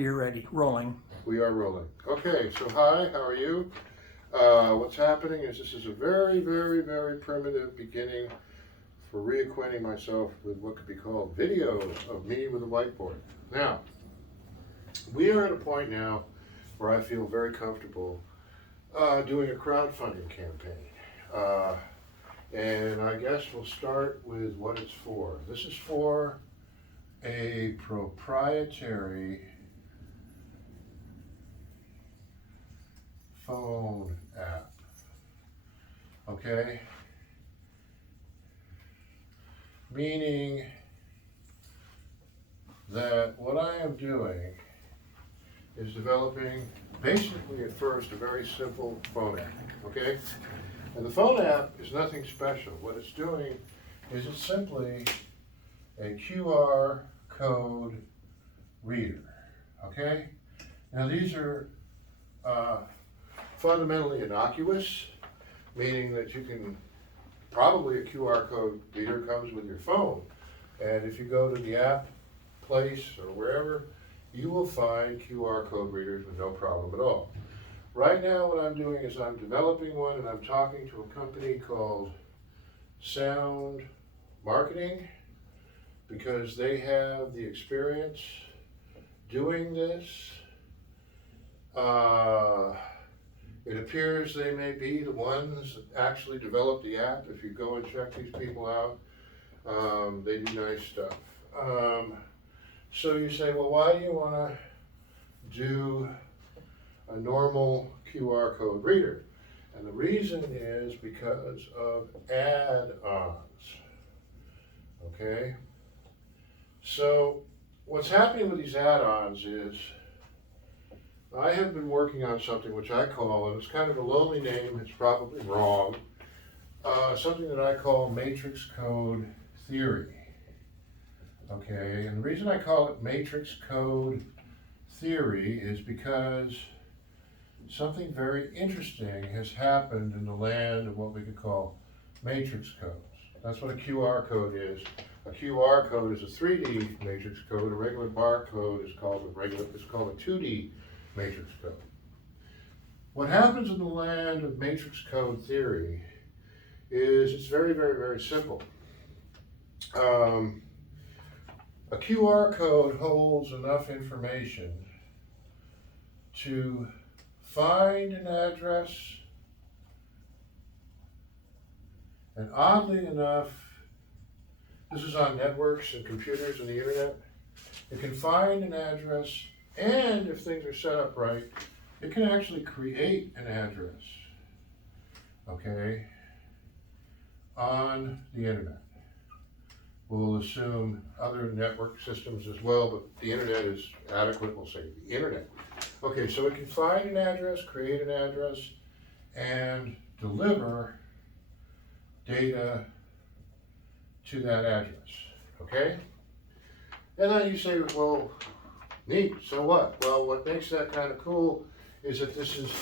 after you're ready. Rolling. We are rolling. Okay, so hi, how are you? What's happening is this is a very, very, very primitive beginning for reacquainting myself with what could be called videos of me with a whiteboard. Now, we are at a point now where I feel very comfortable doing a crowdfunding campaign. And I guess we'll start with what it's for. This is for a proprietary phone app, okay? Meaning that what I am doing is developing basically at first a very simple phone app, okay? And the phone app is nothing special. What it's doing is it's simply a QR code reader, okay? Now these are fundamentally innocuous, meaning that you can, probably a QR code reader comes with your phone. And if you go to the app place or wherever, you will find QR code readers with no problem at all. Right now what I'm doing is I'm developing one and I'm talking to a company called Sound Marketing because they have the experience doing this. It appears they may be the ones that actually developed the app. If you go and check these people out, they do nice stuff. So you say, well, why do you want to do a normal QR code reader? And the reason is because of add-ons, okay? So what's happening with these add-ons is I have been working on something which I call, and it's kind of a lonely name, it's probably wrong, something that I call matrix code theory. Okay, and the reason I call it matrix code theory is because something very interesting has happened in the land of what we could call matrix codes. That's what a QR code is. A QR code is a 3D matrix code. A regular barcode is called a 2D matrix code. What happens in the land of matrix code theory is it's very, very, very simple. A QR code holds enough information to find an address, and oddly enough, this is on networks and computers and the internet, it can find an address, and if things are set up right, it can actually create an address, okay, on the internet. We'll assume other network systems as well, but the internet is adequate, we'll say the internet. Okay, so it can find an address, create an address, and deliver data to that address, okay? And then you say, well, neat, so what? Well, what makes that kind of cool is that this is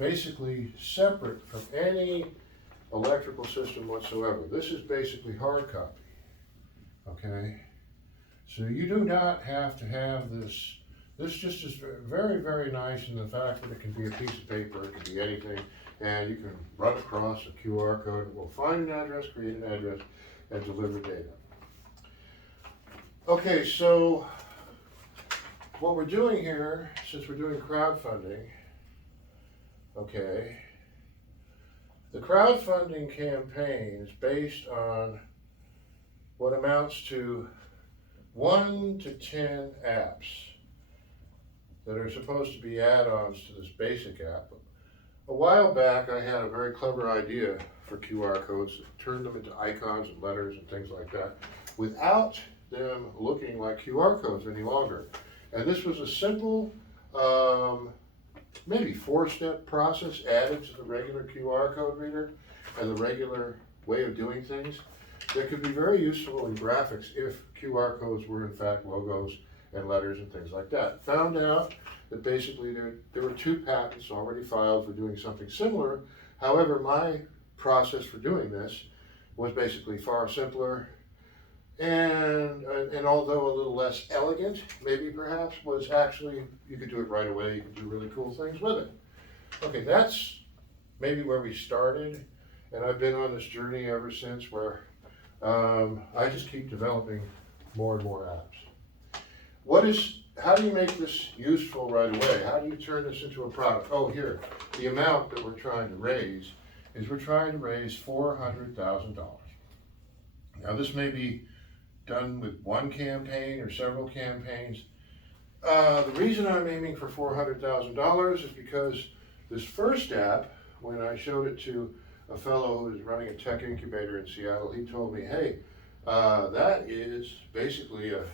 basically separate from any electrical system whatsoever. This is basically hard copy, okay? So you do not have to have this. This just is very, very nice in the fact that it can be a piece of paper, it can be anything, and you can run across a QR code, it will find an address, create an address, and deliver data. Okay, so what we're doing here, since we're doing crowdfunding, okay, the crowdfunding campaign is based on what amounts to 1 to 10 apps that are supposed to be add-ons to this basic app. A while back, I had a very clever idea for QR codes to turn them into icons and letters and things like that without them looking like QR codes any longer. And this was a simple, maybe 4-step process added to the regular QR code reader and the regular way of doing things that could be very useful in graphics if QR codes were in fact logos and letters and things like that. Found out that basically there were 2 patents already filed for doing something similar. However, my process for doing this was basically far simpler, and although a little less elegant, maybe perhaps, was actually, you could do it right away, you could do really cool things with it. Okay, that's maybe where we started, and I've been on this journey ever since where I just keep developing more and more apps. How do you make this useful right away? How do you turn this into a product? Oh, here, the amount that we're trying to raise is we're trying to raise $400,000. Now this may be done with one campaign or several campaigns. The reason I'm aiming for $400,000 is because this first app, when I showed it to a fellow who was running a tech incubator in Seattle, he told me, hey, that is basically a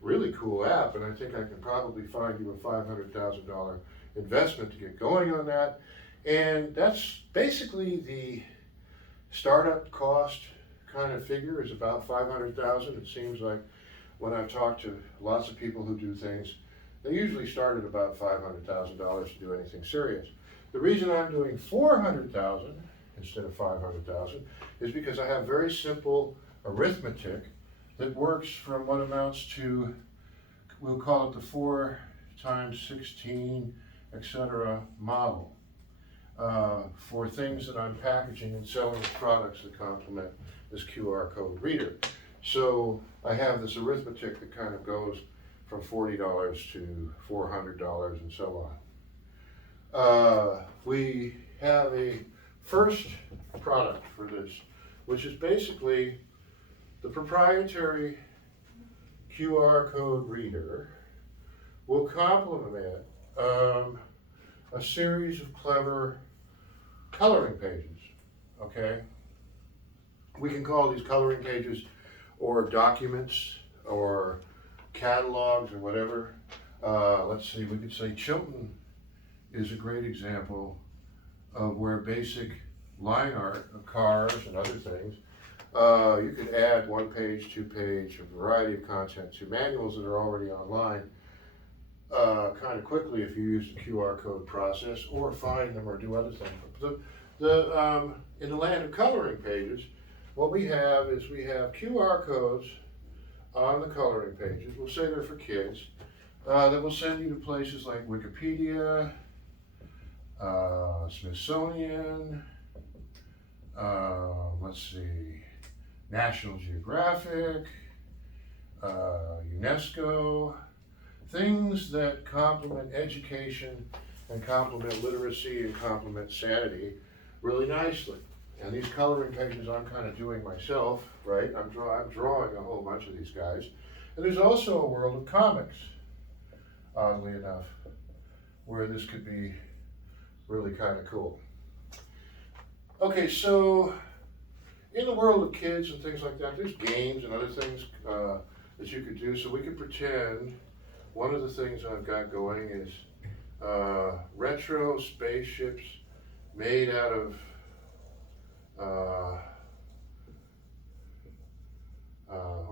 really cool app, and I think I can probably find you a $500,000 investment to get going on that. And that's basically the startup cost kind of figure is about $500,000. It seems like when I've talked to lots of people who do things, they usually start at about $500,000 to do anything serious. The reason I'm doing $400,000 instead of $500,000 is because I have very simple arithmetic that works from what amounts to, we'll call it the 4 times 16, etc. model for things that I'm packaging and selling as products that complement this QR code reader. So I have this arithmetic that kind of goes from $40 to $400 and so on. We have a first product for this, which is basically the proprietary QR code reader will complement a series of clever coloring pages, okay? We can call these coloring pages or documents or catalogs or whatever. Let's see, we could say Chilton is a great example of where basic line art of cars and other things, you could add 1 page, 2 page, a variety of content to manuals that are already online kind of quickly if you use the QR code process or find them or do other things. In the land of coloring pages, what we have is we have QR codes on the coloring pages. We'll say they're for kids. That will send you to places like Wikipedia, Smithsonian, let's see, National Geographic, UNESCO, things that complement education and complement literacy and complement sanity really nicely. And these coloring pages I'm kind of doing myself, right? I'm drawing a whole bunch of these guys. And there's also a world of comics, oddly enough, where this could be really kind of cool. Okay, so in the world of kids and things like that, there's games and other things that you could do. So we could pretend one of the things I've got going is retro spaceships made out of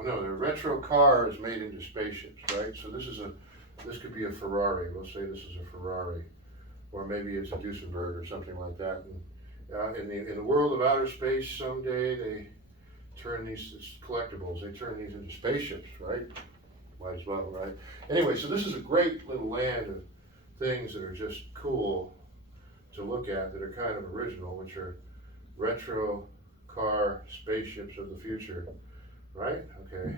they're retro cars made into spaceships, right? So this could be a Ferrari. We'll say this is a Ferrari, or maybe it's a Duesenberg or something like that. And in the world of outer space, someday they turn these collectibles. They turn these into spaceships, right? Might as well, right? Anyway, so this is a great little land of things that are just cool to look at that are kind of original, which are retro car spaceships of the future, right? Okay.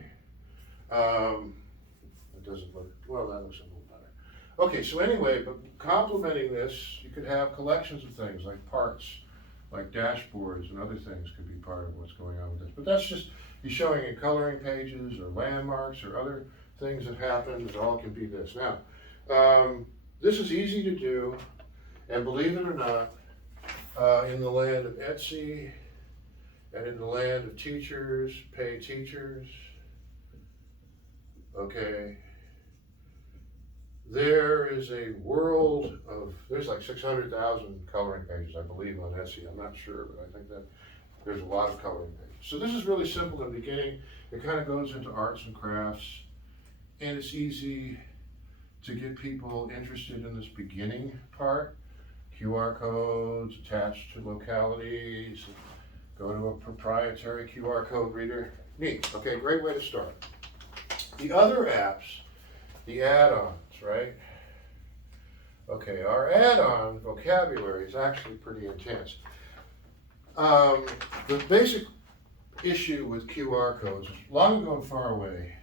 It doesn't look, well, that looks a little better. Okay, so anyway, but complementing this, you could have collections of things like parts, like dashboards and other things could be part of what's going on with this. But that's just, you're showing in coloring pages or landmarks or other things that happen. It all can be this. Now, this is easy to do, and believe it or not, in the land of Etsy and in the land of teachers, pay teachers, okay, there is a world of, there's like 600,000 coloring pages, I believe, on Etsy. I'm not sure, but I think that there's a lot of coloring pages. So this is really simple in the beginning. It kind of goes into arts and crafts, and it's easy to get people interested in this beginning part. QR codes attached to localities, go to a proprietary QR code reader. Neat. Okay, great way to start. The other apps, the add-ons, right? Okay, our add-on vocabulary is actually pretty intense. The basic issue with QR codes is long ago and far away,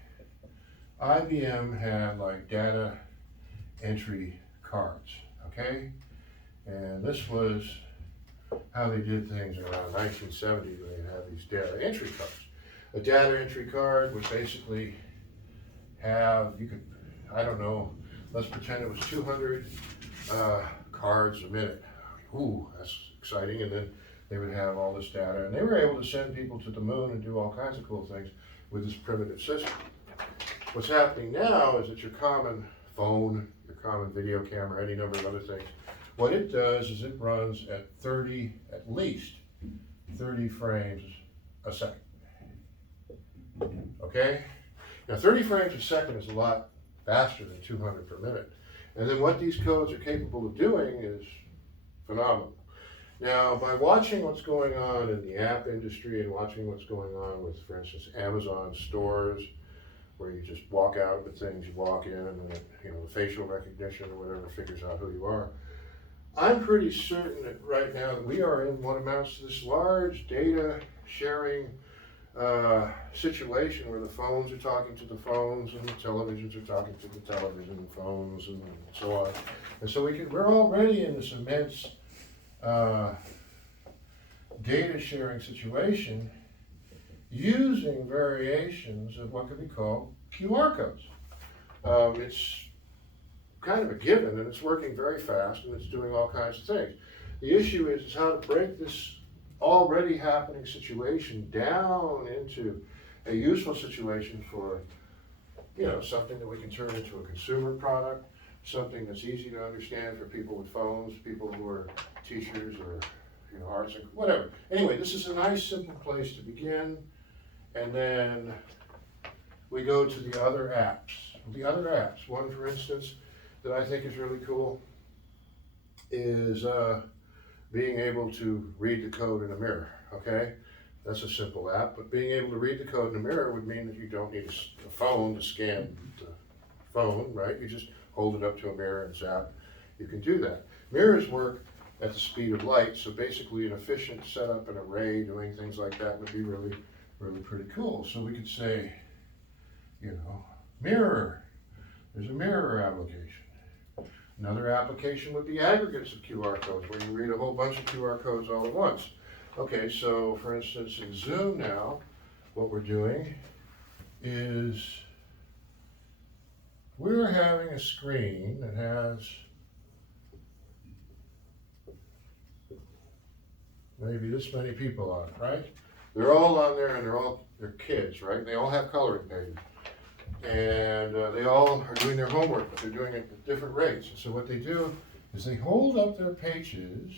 IBM had like data entry cards, okay? And this was how they did things around 1970 when they had these data entry cards. A data entry card would basically have, you could, I don't know, let's pretend it was 200 cards a minute. Ooh, that's exciting. And then they would have all this data, and they were able to send people to the moon and do all kinds of cool things with this primitive system. What's happening now is that your common phone, your common video camera, any number of other things, what it does is it runs at least 30 frames a second. Okay? Now 30 frames a second is a lot faster than 200 per minute. And then what these codes are capable of doing is phenomenal. Now, by watching what's going on in the app industry and watching what's going on with, for instance, Amazon stores, where you just walk out with things, you walk in, and then the facial recognition or whatever figures out who you are. I'm pretty certain that right now that we are in what amounts to this large data sharing situation where the phones are talking to the phones and the televisions are talking to the television phones and so on. And so we're already in this immense data sharing situation using variations of what could be called QR codes. It's kind of a given, and it's working very fast, and it's doing all kinds of things. The issue is how to break this already happening situation down into a useful situation for something that we can turn into a consumer product, something that's easy to understand for people with phones, people who are teachers or arts and whatever. Anyway, this is a nice simple place to begin, and then we go to the other apps. The other apps, one for instance that I think is really cool is being able to read the code in a mirror, okay? That's a simple app, but being able to read the code in a mirror would mean that you don't need a phone to scan the phone, right? You just hold it up to a mirror and zap. You can do that. Mirrors work at the speed of light, so basically an efficient setup, an array, doing things like that would be really, really pretty cool. So we could say, mirror. There's a mirror application. Another application would be aggregates of QR codes, where you read a whole bunch of QR codes all at once. Okay, so for instance, in Zoom now, what we're doing is we're having a screen that has maybe this many people on it, right? They're all on there, and they're kids, right? They all have coloring pages. And they all are doing their homework, but they're doing it at different rates. So what they do is they hold up their pages,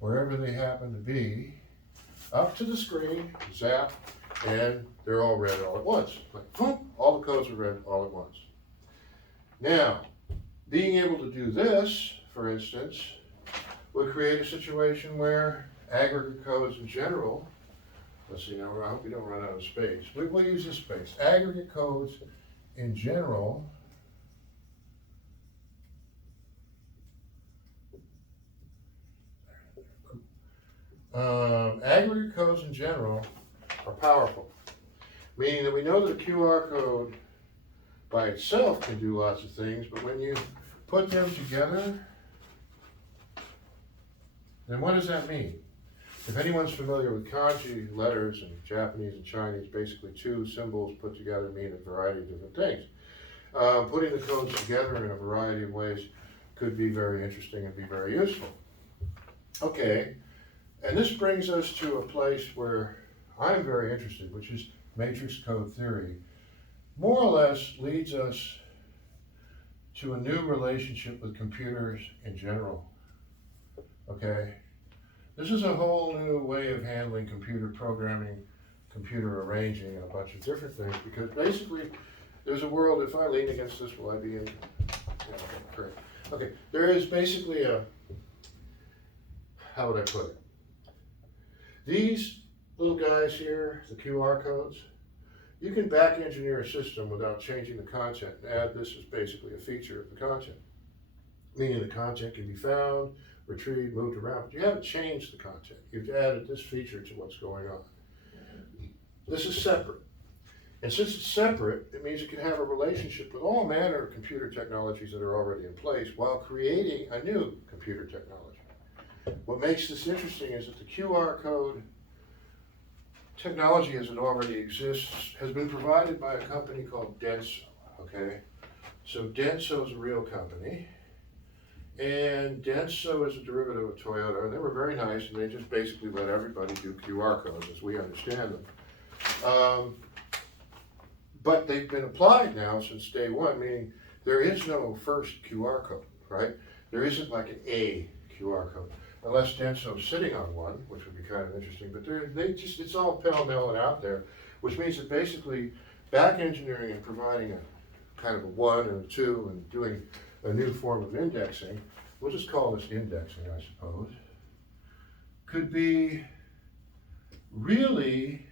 wherever they happen to be, up to the screen, zap, and they're all read all at once. Like, boom, all the codes are read all at once. Now, being able to do this, for instance, would create a situation where aggregate codes in general, let's see now, I hope we don't run out of space. We'll use this space. Aggregate codes in general aggregate codes in general are powerful, meaning that we know that a QR code by itself can do lots of things, but when you put them together, then what does that mean? If anyone's familiar with kanji letters in Japanese and Chinese, basically two symbols put together mean a variety of different things. Putting the codes together in a variety of ways could be very interesting and be very useful. Okay, and this brings us to a place where I'm very interested, which is matrix code theory. More or less leads us to a new relationship with computers in general. Okay? This is a whole new way of handling computer programming, computer arranging, and a bunch of different things, because basically there's a world, if I lean against this, will I be in? Yeah, okay, okay, there is basically how would I put it? These little guys here, the QR codes, you can back engineer a system without changing the content and add this as basically a feature of the content. Meaning the content can be found, retrieved, moved around, but you haven't changed the content. You've added this feature to what's going on. This is separate. And since it's separate, it means it can have a relationship with all manner of computer technologies that are already in place while creating a new computer technology. What makes this interesting is that the QR code technology as it already exists has been provided by a company called Denso, okay? So Denso is a real company, and Denso is a derivative of Toyota, and they were very nice, and they just basically let everybody do QR codes as we understand them. But they've been applied now since day one, meaning there is no first QR code, right? There isn't like an A QR code, unless Denso's sitting on one, which would be kind of interesting, but it's all pell-mell and out there, which means that basically back engineering and providing a kind of a 1 and a 2 and doing a new form of indexing, we'll just call this indexing, I suppose, could be really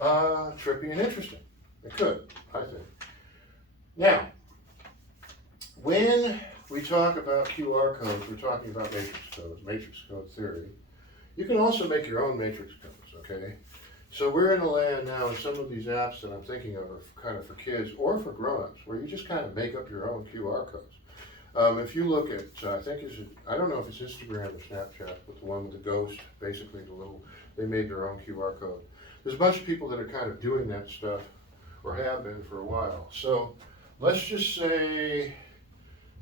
trippy and interesting. It could, I think. Now, when we talk about QR codes, we're talking about matrix code theory. You can also make your own matrix codes, okay? So we're in a land now, and some of these apps that I'm thinking of are kind of for kids or for grown-ups, where you just kind of make up your own QR codes. If you look at, I don't know if it's Instagram or Snapchat, but the one with the ghost, basically they made their own QR code. There's a bunch of people that are kind of doing that stuff, or have been for a while. So let's just say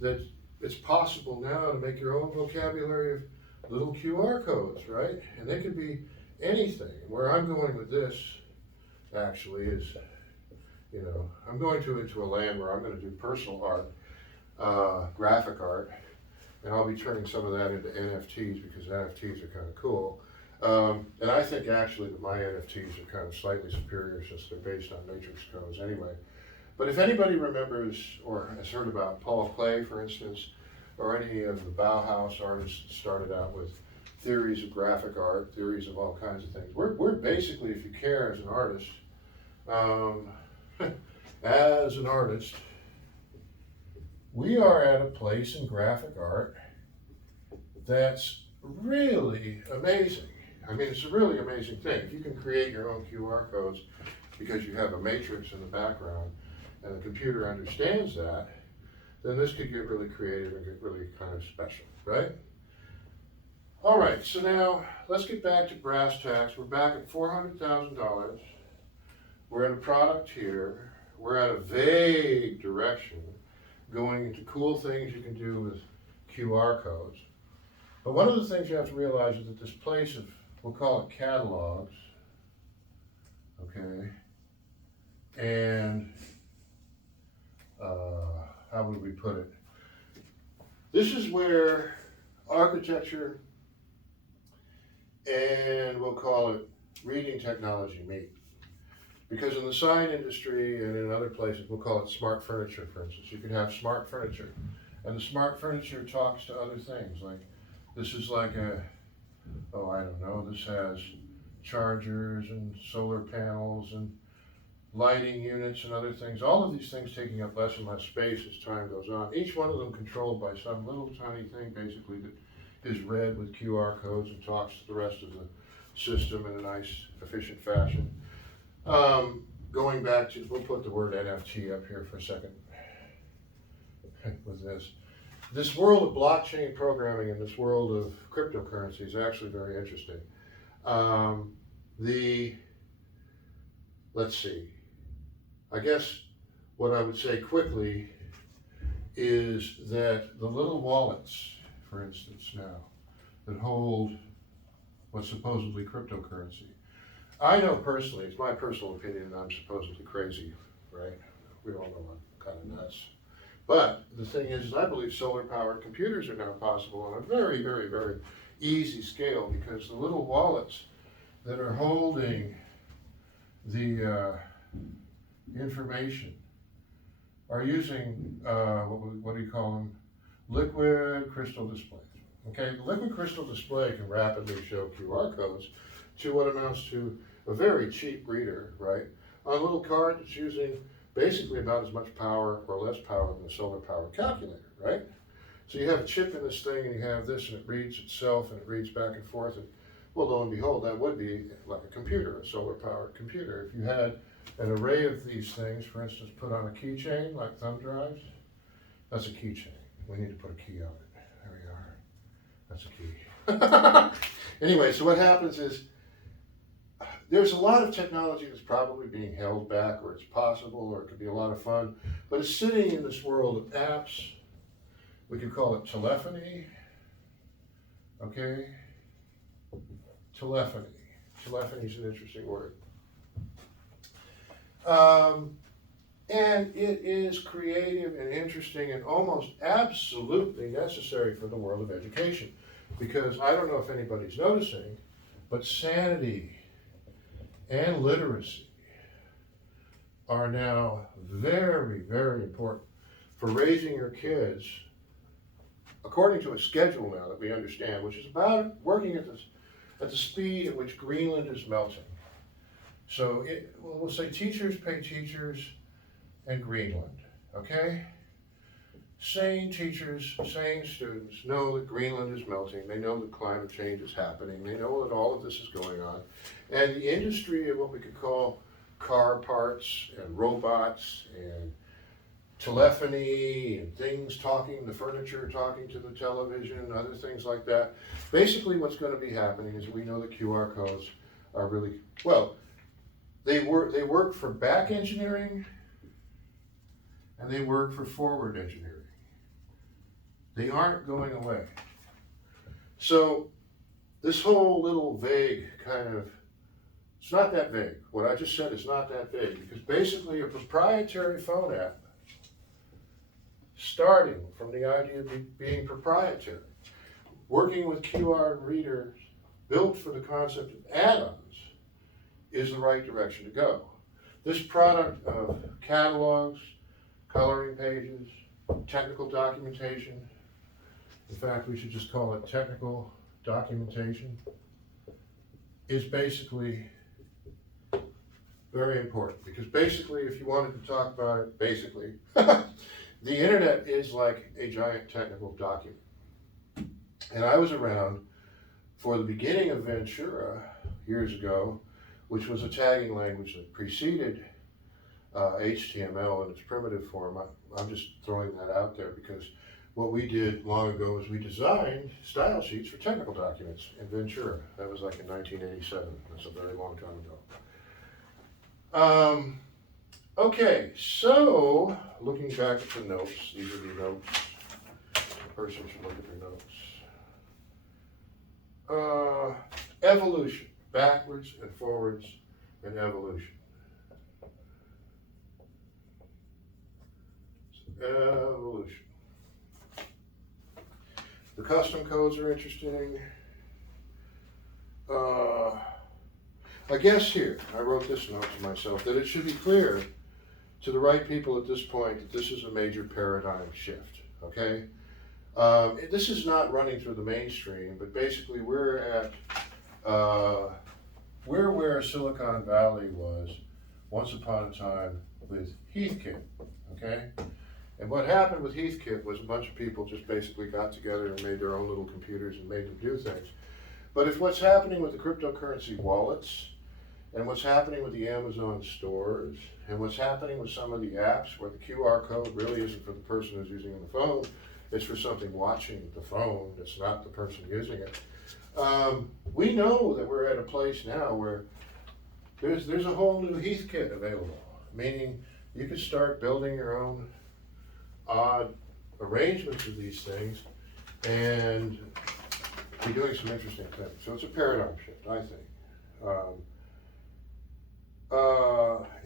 that it's possible now to make your own vocabulary of little QR codes, right? And they could be anything. Where I'm going with this, actually, is, I'm going into a land where I'm going to do personal art, graphic art, and I'll be turning some of that into NFTs because NFTs are kind of cool. And I think actually that my NFTs are kind of slightly superior since they're based on matrix codes anyway. But if anybody remembers or has heard about Paul Klee, for instance, or any of the Bauhaus artists that started out with theories of graphic art, theories of all kinds of things, we're basically, if you care as an artist, we are at a place in graphic art that's really amazing. I mean, it's a really amazing thing. If you can create your own QR codes because you have a matrix in the background and the computer understands that, then this could get really creative and get really kind of special, right? All right, so now let's get back to brass tacks. We're back at $400,000. We're at a product here. We're at a vague direction going into cool things you can do with QR codes. But one of the things you have to realize is that this place of, we'll call it catalogs, okay, and how would we put it? This is where architecture and we'll call it reading technology meet. Because in the sign industry and in other places, we'll call it smart furniture, for instance. You can have smart furniture, and the smart furniture talks to other things, like this is like this has chargers and solar panels and lighting units and other things. All of these things taking up less and less space as time goes on. Each one of them controlled by some little tiny thing, basically, that is read with QR codes and talks to the rest of the system in a nice, efficient fashion. Going back to, we'll put the word NFT up here for a second with this. This world of blockchain programming and this world of cryptocurrency is actually very interesting. Let's see, I guess what I would say quickly is that the little wallets, for instance now, that hold what's supposedly cryptocurrency. I know personally, it's my personal opinion, that I'm supposedly crazy, right? We all know I'm kind of nuts. But the thing is I believe solar-powered computers are now possible on a very, very, very easy scale, because the little wallets that are holding the information are using, what do you call them? Liquid crystal displays. Okay, the liquid crystal display can rapidly show QR codes to what amounts to a very cheap reader, right? on a little card that's using basically about as much power or less power than a solar powered calculator, right? So you have a chip in this thing and you have this and it reads itself and it reads back and forth. And well, lo and behold, that would be like a computer, a solar powered computer. If you had an array of these things, for instance, put on a keychain like thumb drives, that's a keychain. We need to put a key on it. There we are. That's a key. Anyway, so what happens is there's a lot of technology that's probably being held back, or it's possible, or it could be a lot of fun, but it's sitting in this world of apps. We could call it telephony. Okay? Telephony. Telephony is an interesting word. And it is creative and interesting and almost absolutely necessary for the world of education. Because I don't know if anybody's noticing, but sanity and literacy are now very, very important for raising your kids according to a schedule now that we understand, which is about working at the speed at which Greenland is melting. So we'll say teachers pay teachers and Greenland, okay? Sane teachers, sane students know that Greenland is melting. They know that climate change is happening. They know that all of this is going on. And the industry of what we could call car parts and robots and telephony and things talking, the furniture talking to the television and other things like that. Basically what's going to be happening is we know that QR codes are really, well, they work for back engineering and they work for forward engineering. They aren't going away. So this whole little vague kind of, it's not that vague. What I just said is not that vague, because basically a proprietary phone app, starting from the idea of being proprietary, working with QR readers built for the concept of add-ons, is the right direction to go. This product of catalogs, coloring pages, technical documentation, in fact, we should just call it technical documentation, is basically very important. Because basically, if you wanted to talk about it, basically, the internet is like a giant technical document. And I was around for the beginning of Ventura years ago, which was a tagging language that preceded HTML in its primitive form. I'm just throwing that out there because what we did long ago is we designed style sheets for technical documents in Ventura. That was like in 1987. That's a very long time ago. Okay, so looking back at the notes, these are the notes. The person should look at their notes. Evolution, backwards and forwards and evolution. Evolution. The custom codes are interesting. I guess here, I wrote this note to myself, that it should be clear to the right people at this point that this is a major paradigm shift, okay? This is not running through the mainstream, but basically we're at, we're where Silicon Valley was once upon a time with Heathkit, okay? And what happened with Heathkit was a bunch of people just basically got together and made their own little computers and made them do things. But if what's happening with the cryptocurrency wallets, and what's happening with the Amazon stores, and what's happening with some of the apps where the QR code really isn't for the person who's using the phone, it's for something watching the phone, it's not the person using it. We know that we're at a place now where there's a whole new Heathkit available, meaning you could start building your own odd arrangements of these things and be doing some interesting things. So it's a paradigm shift, I think.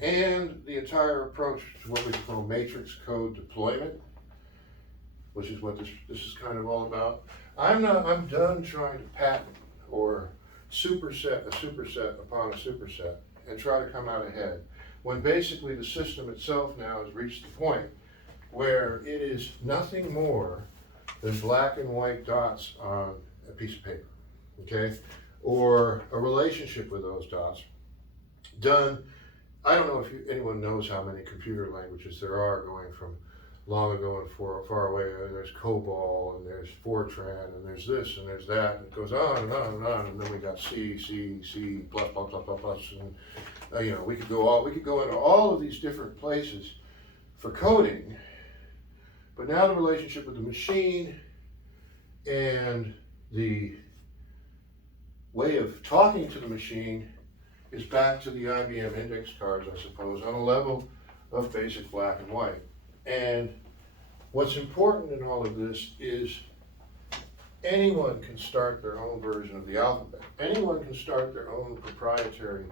And the entire approach to what we call matrix code deployment, which is what this is kind of all about. I'm done trying to patent or superset a superset upon a superset and try to come out ahead, when basically the system itself now has reached the point where it is nothing more than black and white dots on a piece of paper, okay? Or a relationship with those dots done I don't know if anyone knows how many computer languages there are, going from long ago and far away. There's COBOL, and there's Fortran, and there's this, and there's that, and it goes on and on and on. And then we got C, plus, plus, plus, plus, plus, and we could go into all of these different places for coding. But now the relationship with the machine and the way of talking to the machine is back to the IBM index cards, I suppose, on a level of basic black and white. And what's important in all of this is anyone can start their own version of the alphabet. Anyone can start their own proprietary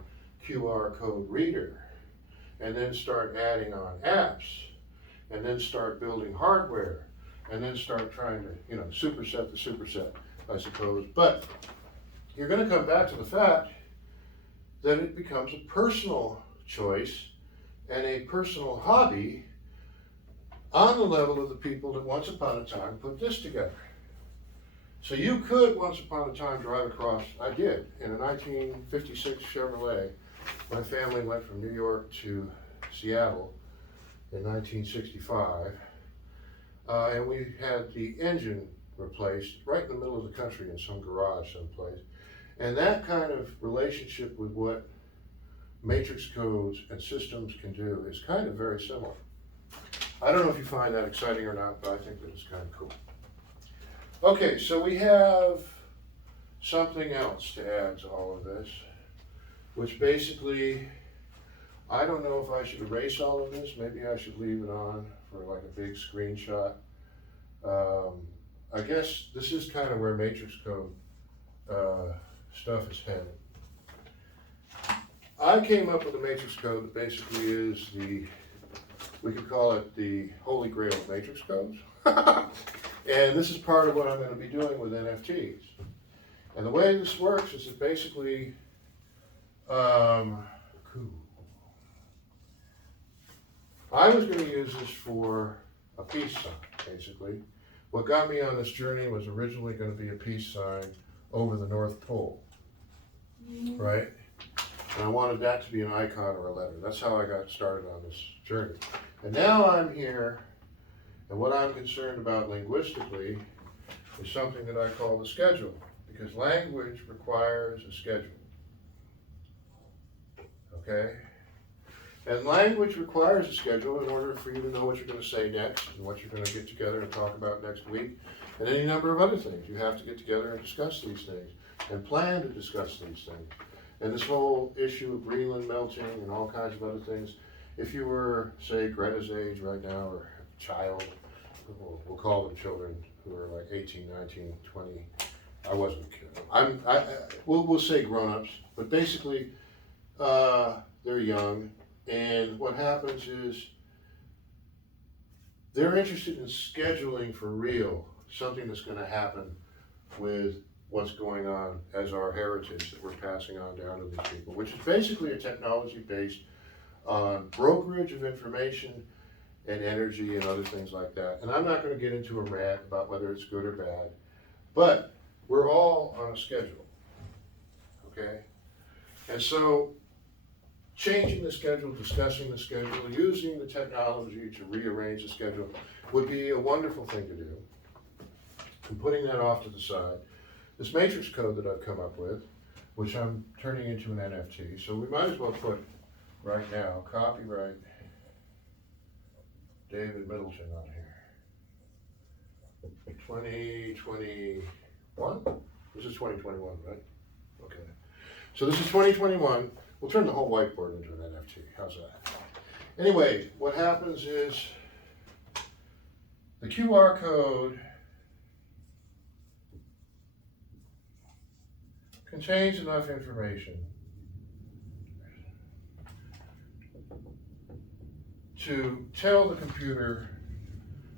QR code reader, and then start adding on apps, and then start building hardware, and then start trying to, superset the superset, I suppose. But you're going to come back to the fact that it becomes a personal choice and a personal hobby on the level of the people that once upon a time put this together. So you could once upon a time drive across, I did, in a 1956 Chevrolet. My family went from New York to Seattle in 1965, and we had the engine replaced right in the middle of the country in some garage someplace. And that kind of relationship with what matrix codes and systems can do is kind of very similar. I don't know if you find that exciting or not, but I think that it's kind of cool. Okay, so we have something else to add to all of this, which basically, I don't know if I should erase all of this. Maybe I should leave it on for like a big screenshot. I guess this is kind of where matrix code stuff is headed. I came up with a matrix code that basically is we could call it the holy grail of matrix codes. And this is part of what I'm going to be doing with NFTs. And the way this works is that basically, I was going to use this for a peace sign, basically. What got me on this journey was originally going to be a peace sign over the North Pole, right? And I wanted that to be an icon or a letter. That's how I got started on this journey. And now I'm here, and what I'm concerned about linguistically is something that I call the schedule, because language requires a schedule, okay? And language requires a schedule in order for you to know what you're going to say next and what you're going to get together and talk about next week, and any number of other things. You have to get together and discuss these things and plan to discuss these things. And this whole issue of Greenland melting and all kinds of other things, if you were, say, Greta's age right now, or a child, we'll call them children who are like 18, 19, 20. I wasn't a kid. We'll say grown-ups, but basically they're young. And what happens is they're interested in scheduling for real something that's going to happen with what's going on as our heritage that we're passing on down to these people, which is basically a technology based on brokerage of information and energy and other things like that. And I'm not going to get into a rant about whether it's good or bad, but we're all on a schedule, okay? And so changing the schedule, discussing the schedule, using the technology to rearrange the schedule would be a wonderful thing to do. And putting that off to the side, this matrix code that I've come up with, which I'm turning into an NFT, so we might as well put right now, copyright David Middleton on here. 2021? This is 2021, right? Okay. So this is 2021. We'll turn the whole whiteboard into an NFT. How's that? Anyway, what happens is the QR code contains enough information to tell the computer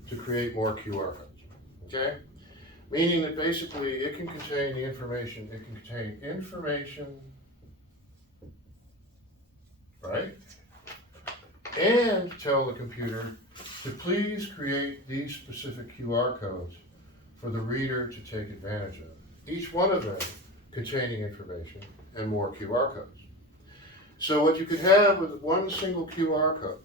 to create more QR codes, okay? Meaning that basically it can contain the information, it can contain information, right? And tell the computer to please create these specific QR codes for the reader to take advantage of. Each one of them containing information and more QR codes. So what you could have with one single QR code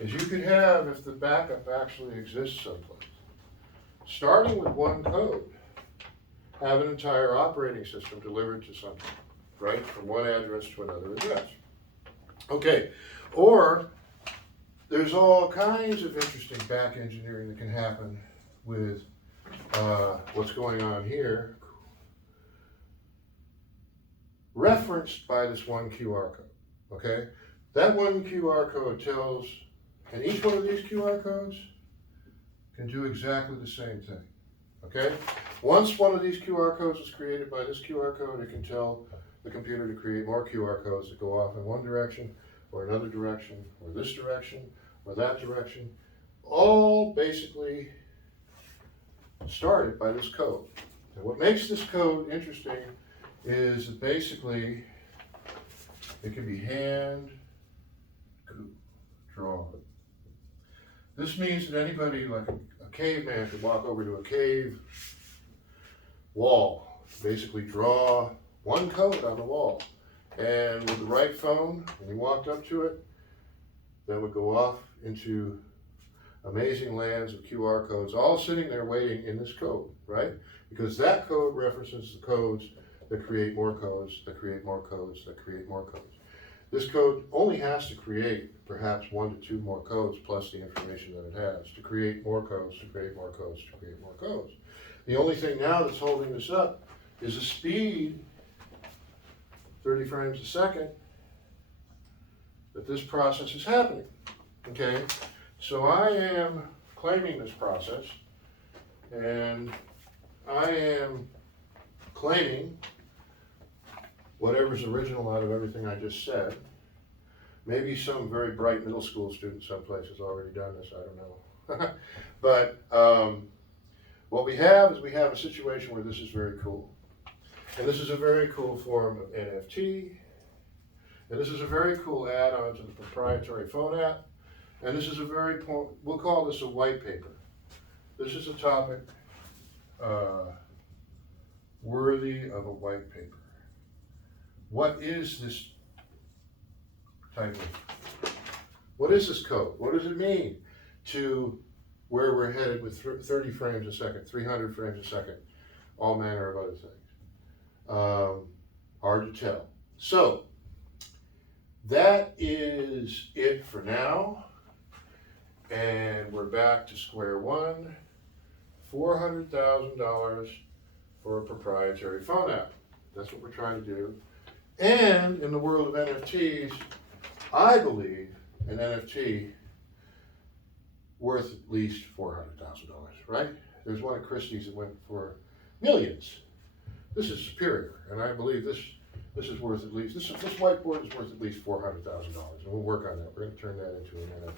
is you could have, if the backup actually exists someplace, starting with one code, have an entire operating system delivered to something, right? From one address to another address. Okay, or there's all kinds of interesting back engineering that can happen with what's going on here, referenced by this one QR code, okay? That one QR code tells, and each one of these QR codes can do exactly the same thing, okay? Once one of these QR codes is created by this QR code, it can tell the computer to create more QR codes that go off in one direction, or another direction, or this direction, or that direction, all basically started by this code. And what makes this code interesting is that basically it can be hand drawn. This means that anybody, like a caveman, could walk over to a cave wall, basically draw one code on the wall, and with the right phone, when he walked up to it, that would go off into amazing lands of QR codes, all sitting there waiting in this code, right? Because that code references the codes that create more codes, that create more codes, that create more codes. This code only has to create perhaps 1 to 2 more codes plus the information that it has to create more codes, to create more codes, to create more codes. The only thing now that's holding this up is the speed, 30 frames a second, that this process is happening, okay? So I am claiming this process, and I am claiming whatever's original out of everything I just said. Maybe some very bright middle school student someplace has already done this, I don't know. But what we have is we have a situation where this is very cool. And this is a very cool form of NFT. And this is a very cool add-on to the proprietary phone app. And this is a very, we'll call this a white paper. This is a topic worthy of a white paper. What is this type of, what is this code? What does it mean to where we're headed with 30 frames a second, 300 frames a second, all manner of other things? Hard to tell. So, that is it for now. And we're back to square one, $400,000 for a proprietary phone app. That's what we're trying to do. And in the world of NFTs, I believe an NFT worth at least $400,000, right? There's one at Christie's that went for millions. This is superior, and I believe this is worth at least, this whiteboard is worth at least $400,000, and we'll work on that. We're going to turn that into an NFT.